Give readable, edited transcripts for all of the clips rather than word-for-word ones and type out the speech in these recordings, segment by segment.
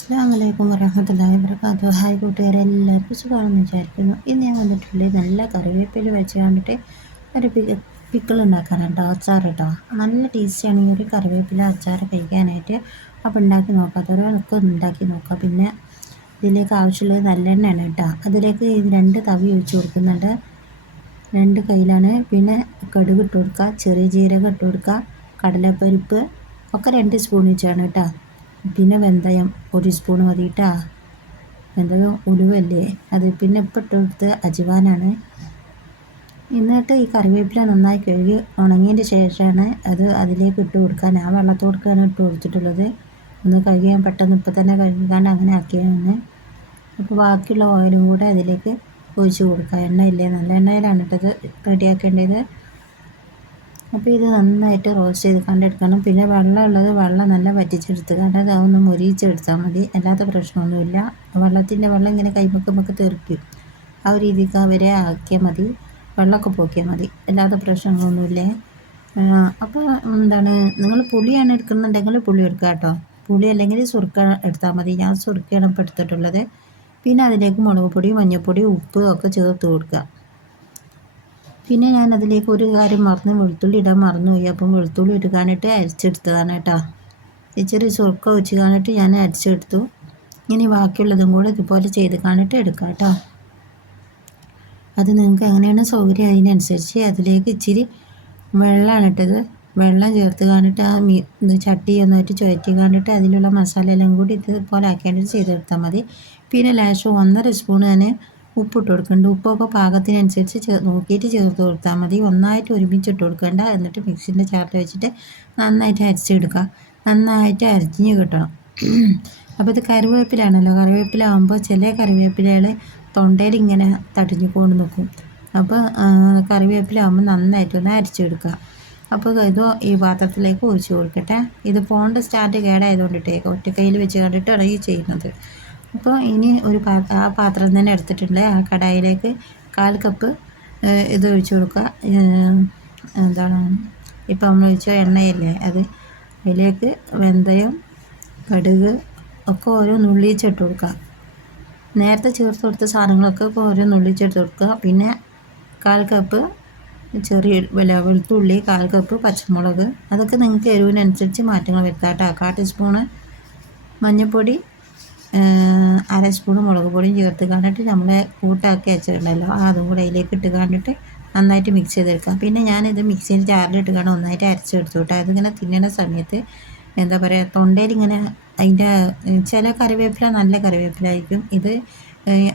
അസ്സലാമു അലൈക്കും വറഹ്മത്തുള്ളാഹി വബറകാതുഹു. ഹായ് കൂട്ടുകാരെ, എല്ലാവർക്കും സുഖമാണെന്ന് വിചാരിക്കുന്നു. ഇന്ന് ഞാൻ വന്നിട്ടുള്ളത് നല്ല കറിവേപ്പില വെച്ച് കണ്ടിട്ട് ഒരു പിക്കിൾ ഉണ്ടാക്കാനാണ് കേട്ടോ, അച്ചാർ കേട്ടോ. നല്ല ടേസ്റ്റിയാണ് ഈ ഒരു കറിവേപ്പില അച്ചാർ കഴിക്കാനായിട്ട്. അപ്പോൾ ഉണ്ടാക്കി നോക്കാത്തവരൊക്കെ ഉണ്ടാക്കി നോക്കുക. പിന്നെ ഇതിലേക്ക് ആവശ്യമുള്ളത് നല്ലെണ്ണയാണ് കേട്ടോ. അതിലേക്ക് 2 തവി ഒഴിച്ച് കൊടുക്കുന്നുണ്ട്, 2 കയ്യിലാണ്. പിന്നെ കടുക് ഇട്ട് കൊടുക്കുക, ചെറിയ ജീരകം ഇട്ട് കൊടുക്കുക, കടലപ്പരിപ്പ് ഒക്കെ 2 സ്പൂൺ വെച്ചാണ് കേട്ടോ. പിന്നെ വെന്തയം 1 സ്പൂൺ മതി കേട്ടോ. വെന്തയം ഉലുവല്ലേ അത്. പിന്നെ ഇപ്പം ഇട്ട് കൊടുത്ത് അജവാനാണ്. എന്നിട്ട് ഈ കറിവേപ്പില നന്നായി കഴുകി ഉണങ്ങിയതിൻ്റെ ശേഷമാണ് അത് അതിലേക്ക് ഇട്ട് കൊടുക്കുക. ഞാൻ വെള്ളത്തോടുക്കാണ് ഇട്ട് കൊടുത്തിട്ടുള്ളത്. ഒന്ന് കഴുകി ഞാൻ പെട്ടെന്ന് ഇപ്പം തന്നെ കഴുകാണ്ട് അങ്ങനെ ആക്കിയതാണ്. അപ്പോൾ ബാക്കിയുള്ള ഓയിലും കൂടെ അതിലേക്ക് ഒഴിച്ച് കൊടുക്കുക. എണ്ണയില്ലേ, നല്ല എണ്ണയിലാണ് ഇട്ടത് റെഡിയാക്കേണ്ടത്. അപ്പോൾ ഇത് നന്നായിട്ട് റോസ്റ്റ് ചെയ്ത് കണ്ടെടുക്കണം. പിന്നെ വെള്ളം നല്ല വറ്റിച്ചെടുത്ത് കണ്ടത് അതൊന്ന് മൊരിയിച്ചെടുത്താൽ മതി, അല്ലാത്ത പ്രശ്നമൊന്നുമില്ല. വെള്ളം ഇങ്ങനെ കൈമൊക്കെ തെറിക്കും, ആ ഒരു രീതിക്ക് വരെ ആക്കിയാൽ മതി. വെള്ളമൊക്കെ പോക്കിയാൽ മതി, അല്ലാത്ത പ്രശ്നങ്ങളൊന്നുമില്ലേ. അപ്പോൾ നിങ്ങൾ പുളിയാണ് എടുക്കുന്നുണ്ടെങ്കിൽ പുളി എടുക്കുക കേട്ടോ. പുളി അല്ലെങ്കിൽ സുർക്ക എടുത്താൽ മതി. ഞാൻ സുർക്കയാണ് ഇപ്പോൾ എടുത്തിട്ടുള്ളത്. പിന്നെ അതിലേക്ക് മുളക് പൊടി, മഞ്ഞൾപ്പൊടി, ഉപ്പ് ഒക്കെ ചേർത്ത് കൊടുക്കുക. പിന്നെ ഞാൻ അതിലേക്ക് ഒരു കാര്യം വെളുത്തുള്ളി ഇടാൻ മറന്നുപോയി. അപ്പം വെളുത്തുള്ളി ഇട്ട് കാണിട്ട് അരിച്ചെടുത്തതാണ് കേട്ടോ. ഇച്ചിരി സുർക്ക ഒഴിച്ച് കാണിട്ട് ഞാൻ അരിച്ചെടുത്തു. ഇനി ബാക്കിയുള്ളതും കൂടെ ഇതുപോലെ ചെയ്ത് കാണിട്ട് എടുക്കാം കേട്ടോ. അത് നിങ്ങൾക്ക് എങ്ങനെയാണ് സൗകര്യം അതിനനുസരിച്ച്. അതിലേക്ക് ഇച്ചിരി വെള്ളമാണ് ഇട്ടത്. വെള്ളം ചേർത്ത് കാണിട്ട് ആ ചട്ടി ഒന്നായിട്ട് ചുഴറ്റി കാണിട്ട് അതിലുള്ള മസാല എല്ലാം കൂടി ഇതുപോലെ ആക്കിയിട്ട് ചെയ്തെടുത്താൽ മതി. പിന്നെ ലേശം 1.5 സ്പൂൺ ഞാൻ ഉപ്പിട്ട് കൊടുക്കുന്നുണ്ട്. ഉപ്പൊക്കെ പാകത്തിനനുസരിച്ച് നോക്കിയിട്ട് ചേർത്ത് കൊടുത്താൽ മതി. ഒന്നായിട്ട് ഒരുമിച്ചിട്ട് കൊടുക്കേണ്ട. എന്നിട്ട് മിക്സിൻ്റെ ചാറിൽ വെച്ചിട്ട് നന്നായിട്ട് അരച്ചെടുക്കുക. നന്നായിട്ട് അരഞ്ഞ് കിട്ടണം. അപ്പോൾ ഇത് കറിവേപ്പിലാണല്ലോ. കറിവേപ്പിലാകുമ്പോൾ ചില കറിവേപ്പിലകൾ തൊണ്ടയിൽ ഇങ്ങനെ തടിഞ്ഞു കൊണ്ട് നിൽക്കും. അപ്പോൾ കറിവേപ്പിലാകുമ്പോൾ നന്നായിട്ടൊന്ന് അരച്ചെടുക്കുക. അപ്പോൾ ഇത് ഈ പാത്രത്തിലേക്ക് ഒഴിച്ച് കൊടുക്കട്ടെ. ഇത് ഫോണിൻ്റെ സ്റ്റാൻഡ് കേടായതുകൊണ്ടിട്ടേ ഒറ്റക്കൈയിൽ വെച്ച് കണ്ടിട്ടാണ് ഈ ചെയ്യുന്നത്. അപ്പോൾ ഇനി ആ പാത്രം തന്നെ എടുത്തിട്ടുണ്ട്. ആ കടായിലേക്ക് 1/4 കപ്പ് ഇത് ഒഴിച്ച് കൊടുക്കുക. ഇപ്പം നമ്മൾ ഒഴിച്ച എണ്ണയില്ലേ അത്. അതിലേക്ക് വെന്തയം, കടുക് ഒക്കെ ഓരോ നുള്ളിച്ചിട്ട് കൊടുക്കുക. നേരത്തെ ചേർത്ത് കൊടുത്ത സാധനങ്ങളൊക്കെ ഓരോ നുള്ളിച്ചിട്ട് കൊടുക്കുക. പിന്നെ 1/4 കപ്പ് വെളുത്തുള്ളി, 1/4 കപ്പ് പച്ചമുളക്. അതൊക്കെ നിങ്ങൾക്ക് എരിവിനനുസരിച്ച് മാറ്റങ്ങൾ വരുത്താം കേട്ടോ. 1/4 ടീസ്പൂണ് മഞ്ഞൾപ്പൊടി, 1/2 സ്പൂൺ മുളക് പൊടിയും ചേർത്ത് കണ്ടിട്ട് നമ്മൾ കൂട്ടാക്കി വെച്ചിട്ടുണ്ടല്ലോ അതും കൂടെ അതിലേക്ക് ഇട്ട് കണ്ടിട്ട് നന്നായിട്ട് മിക്സ് ചെയ്തെടുക്കാം. പിന്നെ ഞാനിത് മിക്സിയിൽ ജാറിലിട്ട് കാണാൻ ഒന്നായിട്ട് അരച്ചെടുത്തു കേട്ടോ. അതിങ്ങനെ തിന്നുന്ന സമയത്ത് തൊണ്ടയിൽ ഇങ്ങനെ അതിൻ്റെ ചില കറിവേപ്പില നല്ല കറിവേപ്പിലായിരിക്കും. ഇത്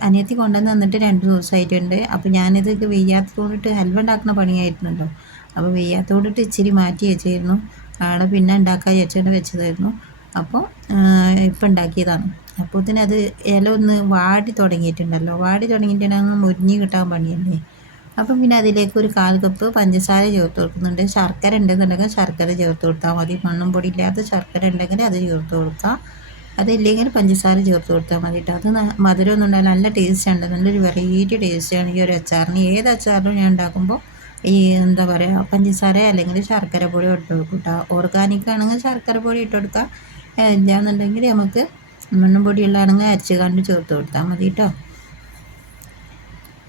അനിയത്തി കൊണ്ടുവന്ന് തന്നിട്ട് 2 ദിവസമായിട്ടുണ്ട്. അപ്പോൾ ഞാനിത് വെയ്യാത്തതുകൊണ്ടിട്ട് ഹൽവ ഉണ്ടാക്കുന്ന പണിയായിരുന്നല്ലോ. അപ്പോൾ വെയ്യാത്തതുകൊണ്ടിട്ട് ഇച്ചിരി മാറ്റി വെച്ചിരുന്നു. ആടെ പിന്നെ ഉണ്ടാക്കാൻ വെച്ചതായിരുന്നു. അപ്പോൾ ഇപ്പം ഉണ്ടാക്കിയതാണ്. അപ്പോൾ തന്നെ അത് ഇല ഒന്ന് വാടി തുടങ്ങിയിട്ടുണ്ടല്ലോ. വാടി തുടങ്ങിയിട്ടുണ്ടെങ്കിൽ മുരിഞ്ഞ് കിട്ടാൻ പണിയല്ലേ. അപ്പം പിന്നെ അതിലേക്ക് ഒരു 1/4 കപ്പ് പഞ്ചസാര ചേർത്ത് കൊടുക്കുന്നുണ്ട്. ശർക്കര ഉണ്ടെന്നുണ്ടെങ്കിൽ ശർക്കര ചേർത്ത് കൊടുത്താൽ മതി. മണ്ണും പൊടി ഇല്ലാത്ത ശർക്കര ഉണ്ടെങ്കിൽ അത് ചേർത്ത് കൊടുക്കാം. അതില്ലെങ്കിൽ പഞ്ചസാര ചേർത്ത് കൊടുത്താൽ മതി കേട്ടോ. അത് മധുരമൊന്നും ഉണ്ടാവില്ല, നല്ല ടേസ്റ്റാണ്. നല്ലൊരു വെറൈറ്റി ടേസ്റ്റാണ് ഈ ഒരു അച്ചാറിന്. ഏത് അച്ചാറിനും ഞാൻ ഉണ്ടാക്കുമ്പോൾ ഈ പഞ്ചസാര അല്ലെങ്കിൽ ശർക്കര പൊടി ഇട്ട് കൊടുക്കും കേട്ടോ. ഓർഗാനിക് ആണെങ്കിൽ ശർക്കര പൊടി ഇട്ട് കൊടുക്കാം. ഇല്ലാന്നുണ്ടെങ്കിൽ നമുക്ക് മണ്ണും പൊടിയുള്ളതാണെങ്കിൽ അരച്ച് കണ്ട് ചേർത്ത് കൊടുത്താൽ മതി കേട്ടോ.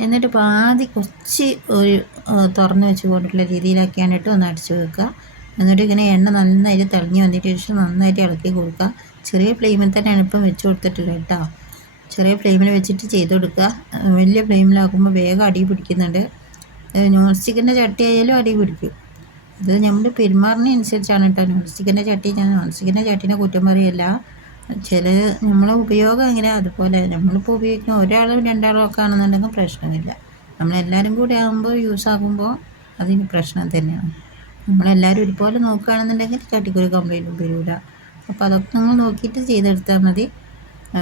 എന്നിട്ട് കുറച്ച് ഒരു തുറന്ന് വെച്ച് കൊണ്ടുള്ള രീതിയിലാക്കിയാണ് ഒന്ന് അടിച്ച് വെക്കുക. എന്നിട്ട് ഇങ്ങനെ എണ്ണ നന്നായിട്ട് തെളിഞ്ഞ് വന്നിട്ട് ശേഷം നന്നായിട്ട് ഇളക്കി കൊടുക്കുക. ചെറിയ ഫ്ലെയിമിൽ തന്നെയാണ് ഇപ്പം വെച്ച് കൊടുത്തിട്ടില്ല കേട്ടോ. ചെറിയ ഫ്ലെയിമിൽ വെച്ചിട്ട് ചെയ്ത് കൊടുക്കുക. വലിയ ഫ്ലെയിമിലാക്കുമ്പോൾ വേഗം അടി പിടിക്കുന്നുണ്ട്. നോൺ സ്റ്റിക്കിൻ്റെ ചട്ടി ആയാലും അടി പിടിക്കും. ഇത് നമ്മൾ പെരുമാറുന്നതനുസരിച്ചാണ് കേട്ടോ. നോൺ സ്റ്റിക്കിൻ്റെ ചട്ടീനെ കുറ്റം പറയല്ല. നമ്മളെ ഉപയോഗം എങ്ങനെ അതുപോലെ നമ്മളിപ്പോൾ ഉപയോഗിക്കുന്ന ഒരാളും 2 ആളും ഒക്കെ ആണെന്നുണ്ടെങ്കിൽ പ്രശ്നമില്ല. നമ്മളെല്ലാവരും കൂടി ആകുമ്പോൾ യൂസ് ആകുമ്പോൾ അതിന് പ്രശ്നം തന്നെയാണ്. നമ്മളെല്ലാവരും ഒരുപോലെ നോക്കുകയാണെന്നുണ്ടെങ്കിൽ ചട്ടിക്കൊരു കംപ്ലൈൻറ്റും വരില്ല. അപ്പോൾ അതൊക്കെ നിങ്ങൾ നോക്കിയിട്ട് ചെയ്തെടുത്താൽ മതി.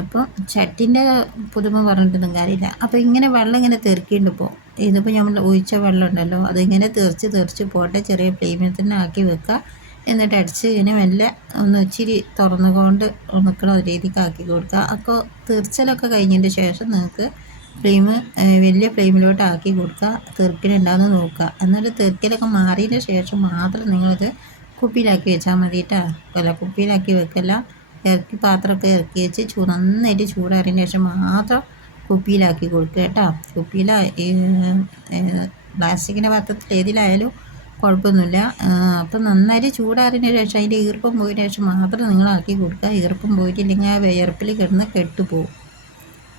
അപ്പോൾ ചട്ടിൻ്റെ പുതുമ പറഞ്ഞിട്ടൊന്നും കാര്യമില്ല. അപ്പോൾ ഇങ്ങനെ വെള്ളം ഇങ്ങനെ തെറിക്കുന്നുണ്ട്. ഇതിപ്പോൾ നമ്മൾ ഒഴിച്ച വെള്ളം ഉണ്ടല്ലോ അതിങ്ങനെ തെറിച്ച് പോട്ടെ. ചെറിയ ഫ്ലെയിമിൽ തന്നെ ആക്കി വെക്കുക. എന്നിട്ട് അടിച്ച് ഇങ്ങനെ മെല്ലെ ഒന്ന് ഇച്ചിരി തുറന്നുകൊണ്ട് നിൽക്കുന്ന രീതിക്ക് ആക്കി കൊടുക്കുക. അപ്പോൾ തെറിച്ചലൊക്കെ കഴിഞ്ഞതിൻ്റെ ശേഷം നിങ്ങൾക്ക് വലിയ ഫ്ലെയിമിലോട്ട് ആക്കി കൊടുക്കുക. തെറിക്കലുണ്ടാകുന്ന നോക്കുക. എന്നിട്ട് തെറിക്കലൊക്കെ മാറിയതിൻ്റെ ശേഷം മാത്രം നിങ്ങളിത് കുപ്പിയിലാക്കി വെച്ചാൽ മതി കേട്ടോ. കുപ്പിയിലാക്കി വെക്കല്ല, ഇറക്കി പാത്രമൊക്കെ ഇറക്കി വെച്ച് നന്നായിട്ട് ചൂടാറിയതിന് ശേഷം മാത്രം കുപ്പിയിലാക്കി കൊടുക്കുക കേട്ടോ. കുപ്പിയിൽ പ്ലാസ്റ്റിക്കിൻ്റെ പാത്രത്തിൽ ഏതിലായാലും കുഴപ്പമൊന്നുമില്ല. അപ്പം നന്നായിട്ട് ചൂടാറിയതിന് ശേഷം അതിൻ്റെ ഈർപ്പം പോയതിന് ശേഷം മാത്രം നിങ്ങളാക്കി കൊടുക്കുക. ഈർപ്പം പോയിട്ടില്ലെങ്കിൽ ആ വിയർപ്പിൽ കിടന്ന് കെട്ടുപോകും.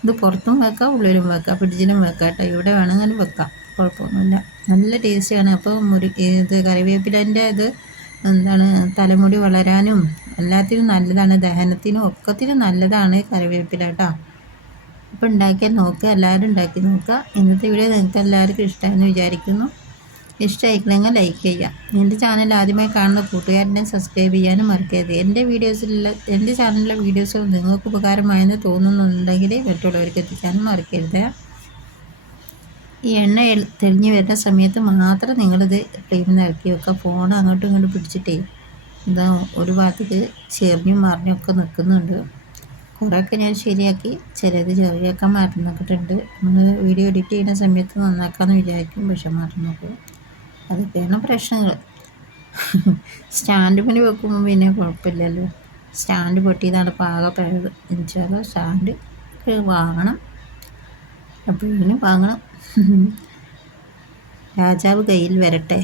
ഇത് പുറത്തും വെക്കാം, ഉള്ളിലും വെക്കാം, ഫ്രിഡ്ജിലും വെക്കാം കേട്ടോ. ഇവിടെ വേണമെങ്കിലും വെക്കാം, കുഴപ്പമൊന്നുമില്ല. നല്ല ടേസ്റ്റിയാണ്. അപ്പോൾ ഇത് കറിവേപ്പിലേൻ്റെ ഇത് തലമുടി വളരാനും എല്ലാത്തിനും നല്ലതാണ്, ദഹനത്തിനും ഒക്കത്തിനും നല്ലതാണ് കറിവേപ്പില കേട്ടോ. അപ്പോൾ ഉണ്ടാക്കിയാൽ നോക്കുക, എല്ലാവരും ഉണ്ടാക്കി നോക്കുക. ഇന്നത്തെ വീഡിയോ നിങ്ങൾക്ക് എല്ലാവർക്കും ഇഷ്ടമായെന്ന് വിചാരിക്കുന്നു. ഇഷ്ടമായില്ലെങ്കിൽ ലൈക്ക് ചെയ്യുക. എൻ്റെ ചാനൽ ആദ്യമായി കാണുന്ന കൂട്ടുകാരനെ സബ്സ്ക്രൈബ് ചെയ്യാനും മറക്കരുത്. എൻ്റെ ചാനലിലെ വീഡിയോസ് നിങ്ങൾക്ക് ഉപകാരമായെന്ന് തോന്നുന്നുണ്ടെങ്കിൽ മറ്റുള്ളവർക്ക് എത്തിക്കാനും മറക്കരുത്. ഈ എണ്ണ തെളിഞ്ഞ് വരുന്ന സമയത്ത് മാത്രം നിങ്ങളിത് ഫ്ലെയിമിൽ നിന്ന് ഇറക്കി വെക്കുക. ഫോൺ അങ്ങോട്ടും ഇങ്ങോട്ടും പിടിച്ചിട്ടേ എന്താ ഒരു ഭാഗത്തേക്ക് ചെറിഞ്ഞും മറിഞ്ഞൊക്കെ നിൽക്കുന്നുണ്ട്. കുറേയൊക്കെ ഞാൻ ശരിയാക്കി, ചിലത് ചെറിയൊക്കെ മറന്നിട്ടുണ്ട്. നമ്മൾ വീഡിയോ എഡിറ്റ് ചെയ്യുന്ന സമയത്ത് നന്നാക്കാമെന്ന് വിചാരിക്കും, പക്ഷെ മറന്നു. അതൊക്കെയാണ് പ്രശ്നങ്ങൾ. സ്റ്റാൻഡ് പണി വെക്കുമ്പോൾ പിന്നെ കുഴപ്പമില്ലല്ലോ. സ്റ്റാൻഡ് പൊട്ടിയതാണ് പാകപ്പെട്ടത്. എന്നുവെച്ചാൽ സ്റ്റാൻഡ് വാങ്ങണം, എപ്പോഴും വാങ്ങണം. രാജാവ് കയ്യിൽ വരട്ടെ.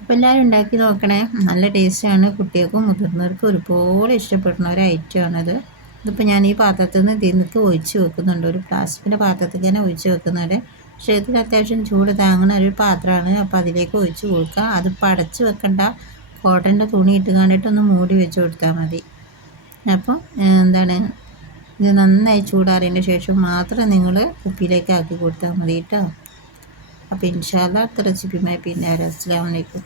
അപ്പോൾ എല്ലാവരും ഉണ്ടാക്കി നോക്കണേ. നല്ല ടേസ്റ്റാണ്. കുട്ടികൾക്കും മുതിർന്നവർക്കും ഒരുപോലെ ഇഷ്ടപ്പെടുന്ന ഒരു ഐറ്റമാണത്. ഇതിപ്പോൾ ഞാൻ ഈ പാത്രത്തിൽ നിന്ന് ഇതിലേക്ക് ഒഴിച്ച് വെക്കുന്നുണ്ട്. ഒരു പ്ലാസ്റ്റിക്കിൻ്റെ പാത്രത്തിൽ തന്നെ ഒഴിച്ച് വെക്കുന്നുണ്ട്. പക്ഷേ ഇതിന് അത്യാവശ്യം ചൂട് താങ്ങുന്ന ഒരു പാത്രമാണ്. അപ്പോൾ അതിലേക്ക് ഒഴിച്ച് കൊടുക്കുക. അതിപ്പോൾ അടച്ച് വെക്കണ്ട, കോട്ടൻ്റെ തുണി ഇട്ട് കണ്ടിട്ടൊന്ന് മൂടി വെച്ച് കൊടുത്താൽ മതി. അപ്പോൾ ഇത് നന്നായി ചൂടാറിയതിന് ശേഷം മാത്രം നിങ്ങൾ കുപ്പിയിലേക്ക് ആക്കി കൊടുത്താൽ മതി കേട്ടോ. അപ്പോൾ ഇൻഷാ അല്ലാഹ് അടുത്ത റെസിപ്പിയുമായി പിന്നെ വരാം. അസ്സലാമു അലൈക്കും.